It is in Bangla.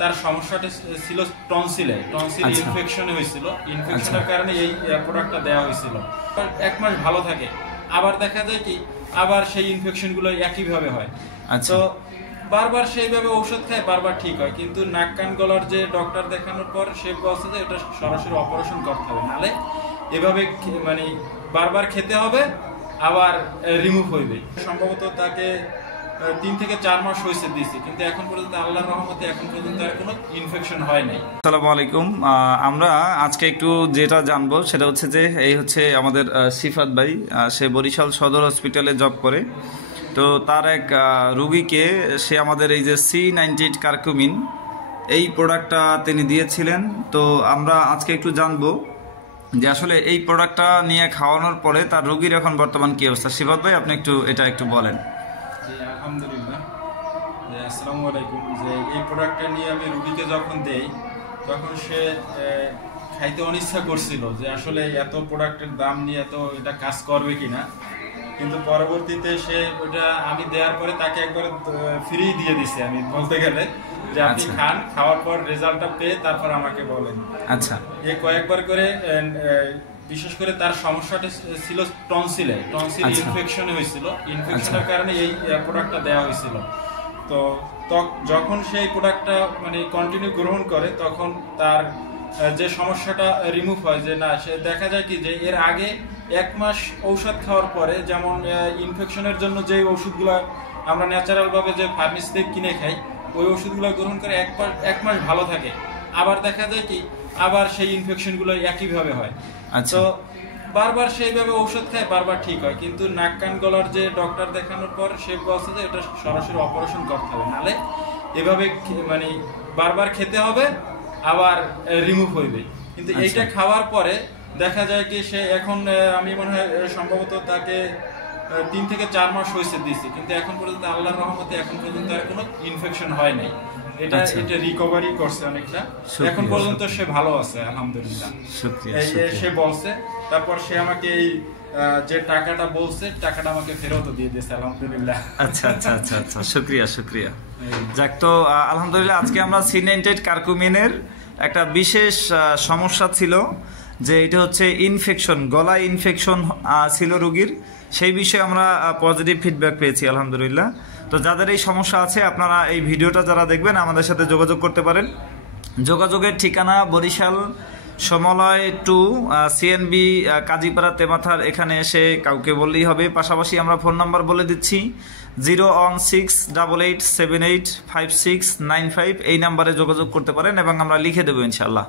তার সমস্যাটা ছিল টনসিল ইনফেকশনে হয়েছিল। ইনফেকশনের কারণে এই প্রোডাক্টটা দেওয়া হয়েছিল। 1 মাস ভালো থাকে, আবার দেখা যায় কি আবার সেই ইনফেকশন গুলো একইভাবে হয়। তো বারবার সেইভাবে ঔষধ খায়, বারবার ঠিক হয়, কিন্তু নাক কান গলার যে ডক্টর দেখানোর পর সে বলছে যে এটা সরাসরি অপারেশন করতে হবে, নাহলে এভাবে মানে বারবার খেতে হবে, আবার রিমুভ হইবে। সম্ভবত তাকে 3 থেকে 4 মাস হয়েছে দিয়েছি, কিন্তু এখন পর্যন্ত আল্লাহর রহমতে এখন পর্যন্ত আর কোনো ইনফেকশন হয় নাই। আসসালামু আলাইকুম। আমরা আজকে একটু যেটা জানবো সেটা হচ্ছে যে এই হচ্ছে আমাদের সিফাত ভাই, সে বরিশাল সদর হসপিটালে জব করে। তো তার এক রুগীকে সে আমাদের এই যে C98 কার্কুমিন এই প্রোডাক্টটা তিনি দিয়েছিলেন। তো আমরা আজকে একটু জানবো যে আসলে এই প্রোডাক্টটা নিয়ে খাওয়ানোর পরে তার রুগীর এখন বর্তমান কি অবস্থা। সিফাত ভাই, আপনি এটা একটু বলেন। আলহামদুলিল্লাহ, আসসালামু আলাইকুম। যে এই প্রোডাক্টটা নিয়ে আমি রুগীকে যখন দেই তখন সে খাইতে অনিচ্ছা করছিল যে আসলে এত প্রোডাক্টের দাম নিয়ে এটা কাজ করবে কিনা, কিন্তু পরবর্তীতে সে ওটা আমি দেওয়ার পরে তাকে একবার ফ্রি দিয়ে দিছে। আমি বলতে গেলে যে আপনি খান, খাওয়ার পর রেজাল্টটা পেয়ে তারপর আমাকে বলেন। আচ্ছা, এই কয়েকবার করে বিশেষ করে তার সমস্যাটা ছিল টনসিল ইনফেকশনে হয়েছিল। ইনফেকশনের কারণে এই প্রোডাক্টটা দেওয়া হয়েছিল। তো যখন সেই প্রোডাক্টটা মানে কন্টিনিউ গ্রহণ করে তখন তার যে সমস্যাটা রিমুভ হয়। যে না, সে দেখা যায় কি যে এর আগে 1 মাস ঔষধ খাওয়ার পরে, যেমন ইনফেকশনের জন্য যে ওষুধগুলো আমরা ন্যাচারাল ভাবে যে ফার্মেসি থেকে কিনে খাই, ওই ওষুধগুলো গ্রহণ করে 1 মাস ভালো থাকে, আবার দেখা যায় কি আবার সেই ইনফেকশন গুলো একইভাবে হয়। তো বারবার সেইভাবে ঔষধ খায়, বারবার ঠিক হয়, কিন্তু নাক কান গলার যে ডক্টর দেখানোর পর সে বলছে যে এটা সরাসরি অপারেশন করতে হবে, নাহলে এভাবে মানে বারবার খেতে হবে, আবার রিমুভ হইবে। কিন্তু এইটা খাওয়ার পরে দেখা যায় কি সে এখন আমি মনে হয় সম্ভবত তাকে 3 থেকে 4 মাস হয়েছে দিয়েছি, কিন্তু এখন পর্যন্ত আল্লাহর রহমতে এখন পর্যন্ত আর কোনো ইনফেকশন হয় নাই। এটা রিকভারি করছে অনেকটা, এখন পর্যন্ত সে ভালো আছে আলহামদুলিল্লাহ। সে বলছে, তারপর সে আমাকে এই যে টাকাটা বলছে টাকাটা আমাকে ফেরত দিয়ে দিয়েছে আলহামদুলিল্লাহ। আচ্ছা আচ্ছা আচ্ছা আচ্ছা, শুকরিয়া। যাক, তো আলহামদুলিল্লাহ আজকে আমরা C98 কার্কুমিনের একটা বিশেষ সমস্যা ছিল যে এটা হচ্ছে ইনফেকশন, গলায় ইনফেকশন ছিল রোগীর, সেই বিষয়ে আমরা পজিটিভ ফিডব্যাক পেয়েছি আলহামদুলিল্লাহ। তো যাদের এই সমস্যা আছে আপনারা এই ভিডিওটা যারা দেখবেন আমাদের সাথে যোগাযোগ করতে পারেন। যোগাযোগের ঠিকানা বরিশাল সমলয় 2 CNB কাজীপাড়া তেমাথার, এখানে এসে কাউকে বললেই হবে। পাশাপাশি আমরা ফোন নাম্বার বলে দিচ্ছি 01688785695, এই নাম্বারে যোগাযোগ করতে পারেন এবং আমরা লিখে দেবো ইনশাআল্লাহ।